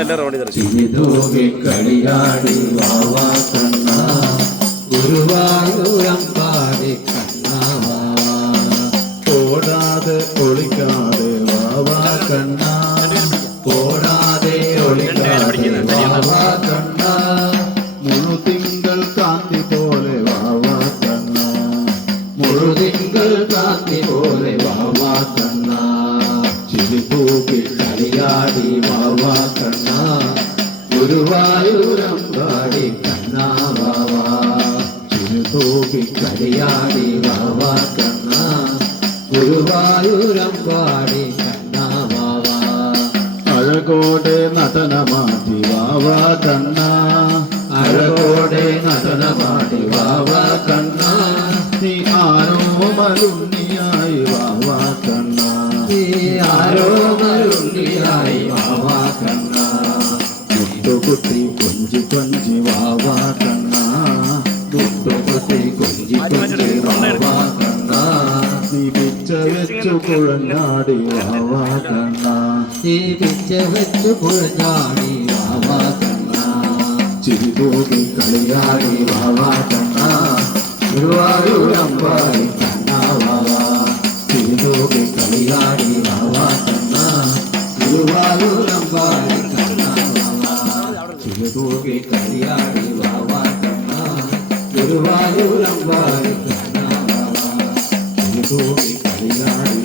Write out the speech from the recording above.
ചിരിതൂകി കളിയാടി വാവാ കണ്ണ ഗുരുവായൂരമ്പാടി കണ്ണ ഓടാതെ ഒളിക്കാതെ വാവാ കണ്ണ ഓടാതെ ഒളിക്കാതെ വാവാ കണ്ണ മുഴുതിങ്കൾ കാന്തി പോലെ വാവാ കണ്ണ മുഴുതിങ്കൾ കാന്തി പോലെ വാവാ കണ്ണ ചിരിതൂകി കളിയാടി വാവാ കണ്ണ ഗുരുവായൂരമ്പാടി കണ്ണ വാവാ ചിരിതൂകി കളിയാടി വാവാ കണ്ണ ഗുരുവായൂരമ്പാടി കണ്ണ വാവാ അഴകോടെ നടനമാടി വാവാ കണ്ണ അഴകോടെ നടനമാടി വാവാ കണ്ണ നീ ആരോ മരുണ്ണിയായി വാവാ കണ്ണ നീ ആരോ മരുണ്ണിയായി വാവാ കണ്ണ മുട്ടുകുട്ടി കൊഞ്ചി കൊഞ്ചി വാവാ കണ്ണ മുട്ടുകുട്ടി കൊഞ്ചി കൊഞ്ചി വാവാ കണ്ണ നീ പിച്ച വെച്ചു കുഴഞ്ഞാടി വാവാ കണ്ണ നീ പിച്ച വെച്ചു കുഴഞ്ഞാടി വാവാ കണ്ണ ചിരിതൂകി കളിയാടി വാവാ കണ്ണ ഗുരുവായൂരമ്പാടി കണ്ണ വാവാ ചിരിതൂകി കളിയാടി വാവാ കണ്ണ ഗുരുവായൂരമ്പാടി കണ്ണ വാവാ ചിരിതൂകി കളിയാടി വാവാ കണ്ണ ഗുരുവായൂരമ്പാടി കണ്ണ വാവാ ചിരിതൂകി കളിയാടി